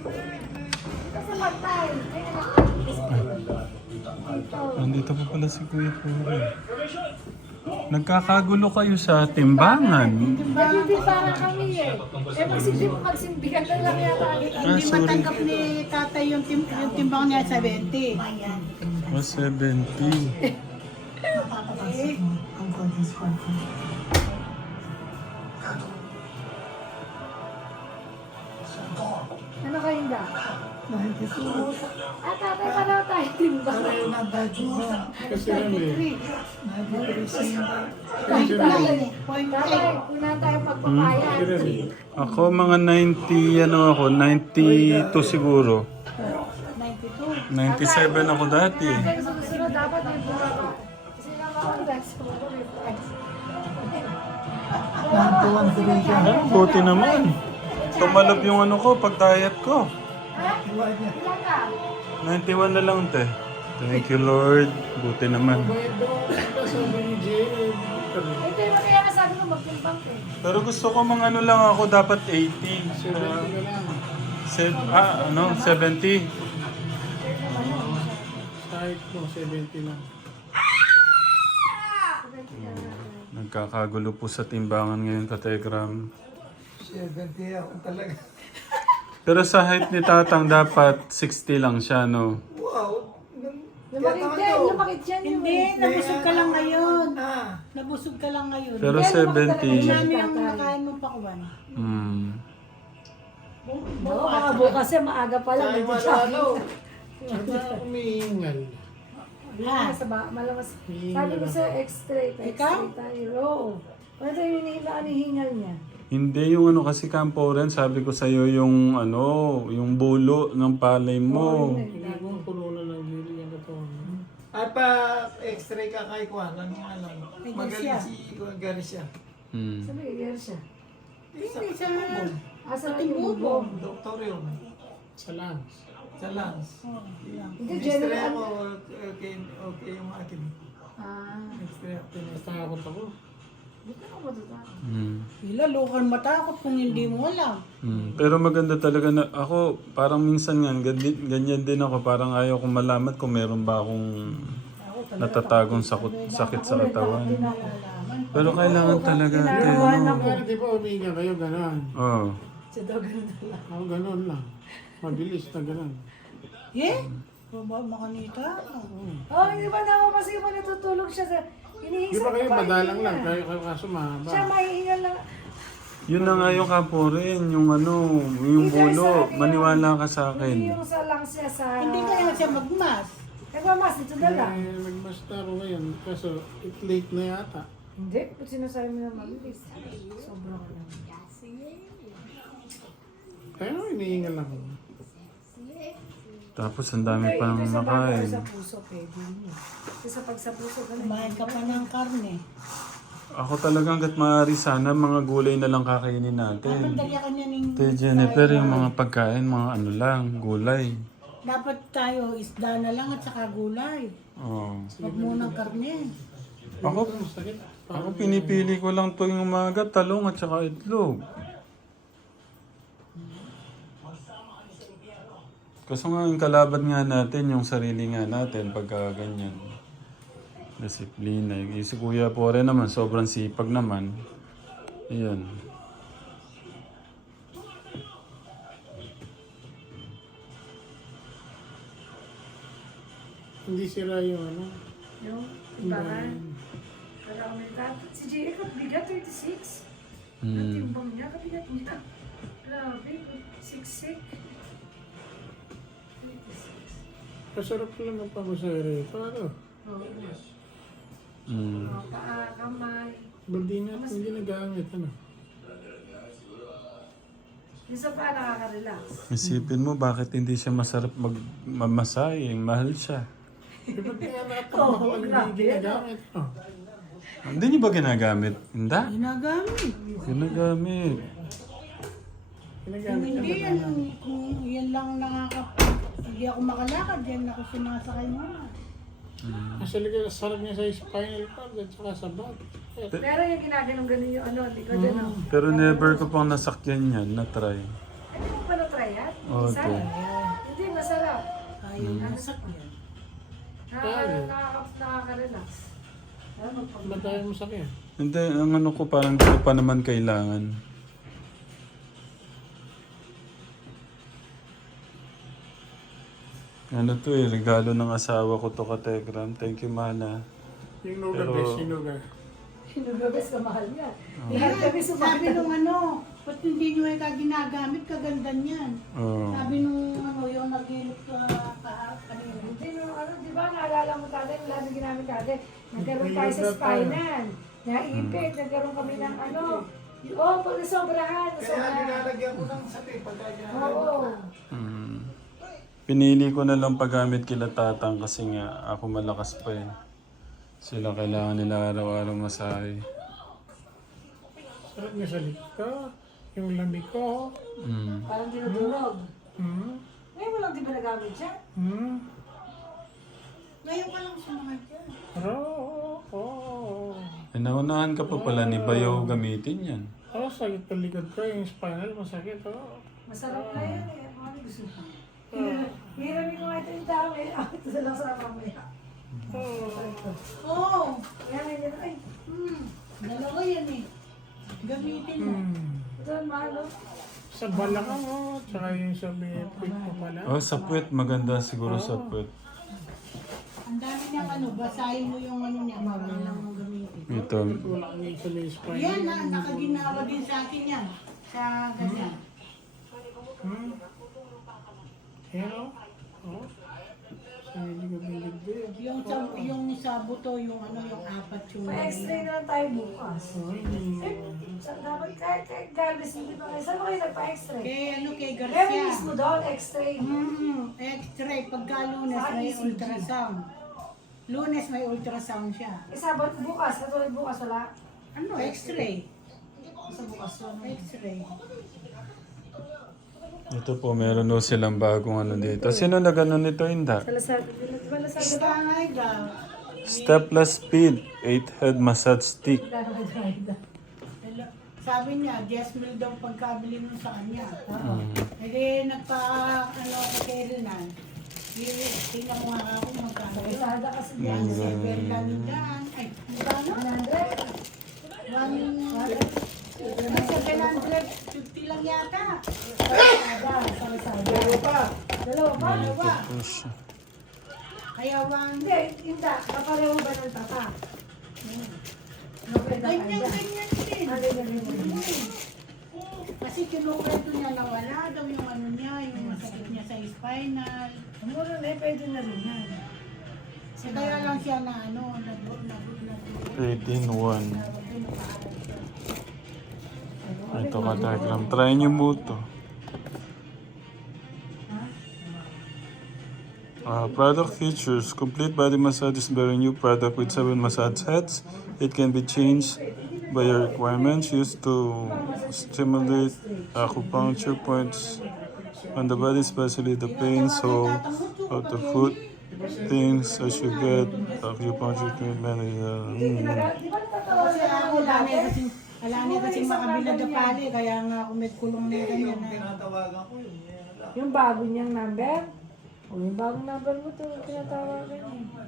Kasi matay. Nandito pa pala si Kuya Puri. Nagkakagulo kayo sa timbangan. Nagtitimbangan kami eh. Eh magsimbigan na lang yata. Hindi sorry. matanggap ni tatay yung timbang niya 70. O, 70. Ano kayo da? Ah, tatay pa daw tayo timbang. Kasi kami, Tatay, una tayo pagpapayan. Ako mga 90, ano ako, 92 siguro. 92. 97 ako dati. Tatay, susunod dapat may bumaba. Kasi naman ako guys, may price. Ah, buti naman. Tumalab yung ano ko, pag diet ko. Ha? Ilan ka? 91 na lang, te. Thank you, Lord. Buti naman. bayad daw ako sabi ni Jay. Ito yung kaya kasabi ko magtimbang eh. Pero gusto ko mga ano lang ako, dapat 80. 70 na lang. 70. Kahit mo, 70 lang. Nagkakagulo po sa timbangan ngayon, Kategram. 70 ako talaga. Pero sa height ni Tatang, dapat 60 lang siya, no? Wow! Lumakit yan. Hindi, nabusog ka lang ngayon. Ah, Nabusog ka lang ngayon. Pero Hindi 70. namin ang nakain mo pakwan. Baka bukas eh, maaga pa lang. tayo malalo. Ano umiingal? Ha? Malamas. Sabi ko sa x-ray. Ikaw? X-ray tayo. Oo. Ano tayo hinihingaan ni hingal niya? Hindi yung ano kasi kampo rin, sabi ko sa'yo yung ano, yung bulo ng palay mo. Hindi mo puno na ng gili yung katawan. At pa x-ray ka kay Kwan, ano alam. Magaling si Garcia. Sabi, ganyan siya. Hindi sa... Asa na Ating yung bubong. bubong? Doktor yun. Sa lungs. Sa lungs. Hindi, X-ray general. ako, okay yung akin. Ah, X-ray ako. Natakot ako. hindi ka ako matutakot. Lalo kang matakot kung hindi mo alam. Pero maganda talaga na ako, parang minsan nga, ganyan din ako, parang ayaw kong malaman kung meron ba akong natatagong sakit sa katawan. Pero kailangan talaga, te, ano? Pero di ba umiingal kayo gano'n? Oh. Ako gano'n lang. Mabilis na gano'n. Eh? Baba makanita. Oh, hindi ba napapansin mo natutulog siya sa... Di Hinihingal ba kayo pa, madalang lang? hinihingal. Kayo kaso mahaba. Siya mahihingal lang. Yun na nga yung kampo rin, yung ano, yung bulo. Maniwala ka sa Hindi akin. yung sa lungs niya sa... Hindi kaya siya magmas. Nagmamas, ito na lang. Nagmaster ako ngayon. Kaso it late na yata. Hindi, kung sinasabi mo na mabilis. Sobrang lang. Kaya iniingal ako. Tapos ang dami pang Sa bagay nakain. sa puso, pwede mo. Kasi pag sa puso ka na, Kumain ka pa ng karne. Ako talaga hanggat maaari sana mga gulay na lang kakainin natin. Pandalya ka niya ng... Te Jennifer, yung mga pagkain, mga ano lang, gulay. Dapat tayo isda na lang at saka gulay. Oh. Huwag munang karne. Ako pinipili ko lang tuwing umaga, talong at saka itlog. Kaso nga yung kalaban nga natin, yung sarili nga natin pagka ganyan. Disiplina. Yung si Kuya Pore naman, sobrang sipag naman. Ayan. Hindi sira yung ano. yung timbangan. Para umitat. Si Jacob, bigat 36. Ang timbang niya, kabigat niya. Grabe, 6'6". Kasarap ko lang magpamasaya rito. Ano? Mga paa, kamay. Baldi na hindi nagamit. Ano? Yung sa paa nakaka-relax. Isipin mo, bakit hindi siya masarap magmamasay? Mahal siya. Eh, ba't kaya nakapagod ako lang hindi ginagamit? Oh. Hindi niyo ba ginagamit? Hindi? Ginagamit. Ginagamit. Kung Ginagamit ka hindi ba? yan, kung yan lang hindi ako makalakad, yan ako sumasakay mo. Actually, sarap niya sa spinal cord at saka sa back. Pero yung ginaganon ganun yung ano, likod ano. Pero never ko pang nasakyan yan, na-try. Hindi mo pa na-try yan? Ote. Hindi, masarap. Ayaw na sakyan. Nakaka-relax. Ba't tayo masakyan? Hindi, ang ano ko parang di ko pa naman kailangan. Ano to eh, regalo ng asawa ko to ka Tegram. Thank you, Mana. Yung nuga, Pero- best yung nuga. Sinugabes ka mahal niya. Yan, Lahat kami sabi sumakit. nung ano, ba't hindi nyo eka ginagamit, kaganda niyan. Oh. Sabi nung ano, yung nag-ilip kanina. Hindi no, ano, di ba, naalala mo tatay, wala na ginamit tatay. Nagkaroon tayo sa spinal. Naipit, nagkaroon kami ng ano. Oh, pag nasobrahan, Kaya nasobrahan. nilalagyan ko ng sapi pagka ginagawa. Oo. Pinili ko na lang paggamit kila tatang kasi nga ako malakas pa eh. Sila kailangan nila araw-araw masahe. Sarap niya sa likta. Yung lamig ko. Parang dinudurog. Hmm? Ngayon mo lang di ba nagamit siya? Hmm? Ngayon ka lang sumakit yan. Oh. Eh, naunahan ka pa pala ni Bayaw gamitin yan. Oh, sakit sa likod ko. Yung spinal, masakit. Oh. Masarap na yan eh. Ano gusto mo? Hiramin ko nga ito yung dami. Ito sa lang sa mamaya. Oo. Kaya ngayon, ay, Dalawa yan eh. Gamitin mo. ito ang mahal oh. Sa balakang, oh. Tsaka yung sa bipit ko pala. Oh, sa puwet. Maganda siguro sa puwet. Ang dami niyang ano, basahin mo yung ano niya, bago lang mo gamitin. Ito. Wala kang isa na yung spinal. Yan na, nakaginawa din sa akin yan. Sa ganyan. Hmm? Pero, oh. Sa likod ng ligdib. Yung sa buto, yung ano, yung apat yung... Pa-x-ray na lang tayo bukas. Dapat kahit Galvez, hindi pa kayo. Saan ba kayo nagpa-x-ray? Kay ano, kay Kaya Garcia. mismo doon, x-ray. X-ray. Pagka Lunes, Saka may ECG. ultrasound. Lunes, may ultrasound siya. Sabat bukas, katulad bukas, wala. Ano, X-ray. Sa bukas yun. X-ray. Ito po, meron o silang bagong ano dito. Sino nag-ano nito, Inda? Sa Lazada, di ba Lazada ba? Basta nga ikaw. Stepless Speed 8-head massage stick. Sabi niya, 10 mil daw pagkabili mo sa kanya. Hindi nagpa, ano, kay Renan. Tingnan mo nga ako magkano. Lazada kasi Yan, yan. 7 lang yan. Ay, magkano? 100. 750 lang yata. Sa Lazada. Dalawa pa? Dalawa. Ito siya. Kaya Hindi, hindi. Kapareho ba ng tata? ganyan din. Ganyan din. Kasi kinukwento niya na wala daw yung ano niya, yung masakit niya sa spinal. Mura na eh, pwede na rin yan. Kaya lang siya na ano, 18-1. Ito ka diagram. Try nyo mo ito. Product features. Complete body massage is very new product with 7 massage heads. It can be changed by your requirements. Used to stimulate acupuncture points on the body, especially the pain, so of the foot, things as you get acupuncture treatment. Di ba natatawa Kasi na ako lang dami kasi makabila na pali, kaya nga ako may kulong na ganyan na. Tinatawagan ko yun. Yung bago niyang number? O yung bagong number mo to, tinatawagan niya.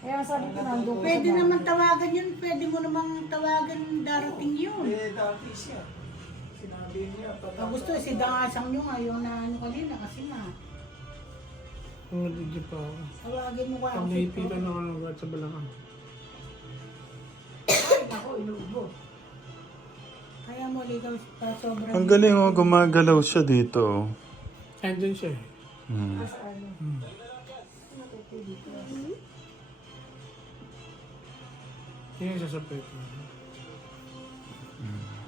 Kaya sabi ko nandun ko Pwede sa bago. naman tawagan yun, pwede mo namang tawagan darating yun. Eh, dati siya. Sinabi niya, Ang gusto, si Dangasang nyo nga, yung na ano kanina, kasi nga, Ang ligdib pa ako. tawagin mo ka. Pag naipitan ako ng ugat sa balakang. Ako, inuubo. Kaya mo, ligaw sa sobrang... Ang galing oh, gumagalaw siya dito. Andun siya eh. Tapos ano? Tingnan siya sa pepe.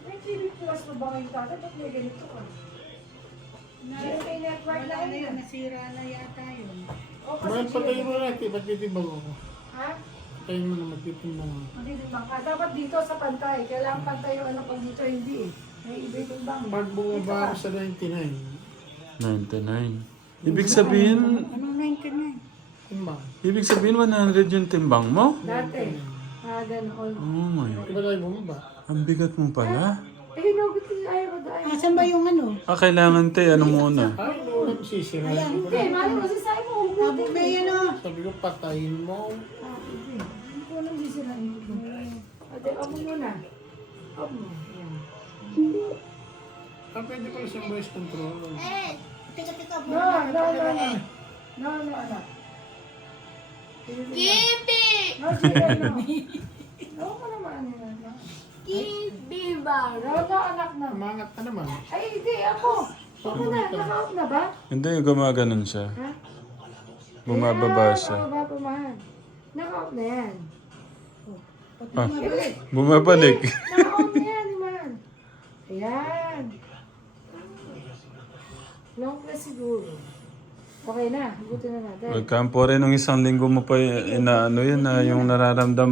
May TV plus mo ba ngayon tatay? Ba't may ganito ka? Meron kay network Wala na na yun, yun. nasira na yata yun. O kasi Bakit patayin mo natin? Ba't titimbang ako? Ha? Patayin mo na magtitimbang ako. Matitimbang ka. Dapat dito sa pantay. Kailangan pantay yung ano pag dito hindi eh. May iba yung bang. Pag bumaba ako sa 99, 99. Ibig sabihin, Anong 99? timbang. 100 yung timbang mo? Dati. Ganoon. Oh my. Di ba tayo bumaba? Ang bigat mo pala. Eh, no, ayaw ko dahil. Asan ba yung ano? Kailangan te, ano muna? Ay, no, sisirain ko Hindi, na. mali mo, sasabi mo, huwag mo. May ano? Sabi ko, patayin mo. Hindi ko alam sisirain mo. Ate, up mo muna. Up mo. Yan. Pwede pala sa voice control. Tika-tika No, no, no, no. No, no, no. Kibi! No, sige, no. No, ko naman yan. No, Kibi ba? no, anak na. Umangat ka naman. Ay, hindi, ako. Ako na, naka-out na ba? Hindi, gumaganon siya. Ha? Bumababa siya. Bumababa, man. Naka-out na yan. Ah, bumabalik. Naka-out na yan, man. Ayan. Long na siguro. Okay na, buti na natin. Pagkampo rin nung isang linggo mo pa inaano yun na yung nararamdaman.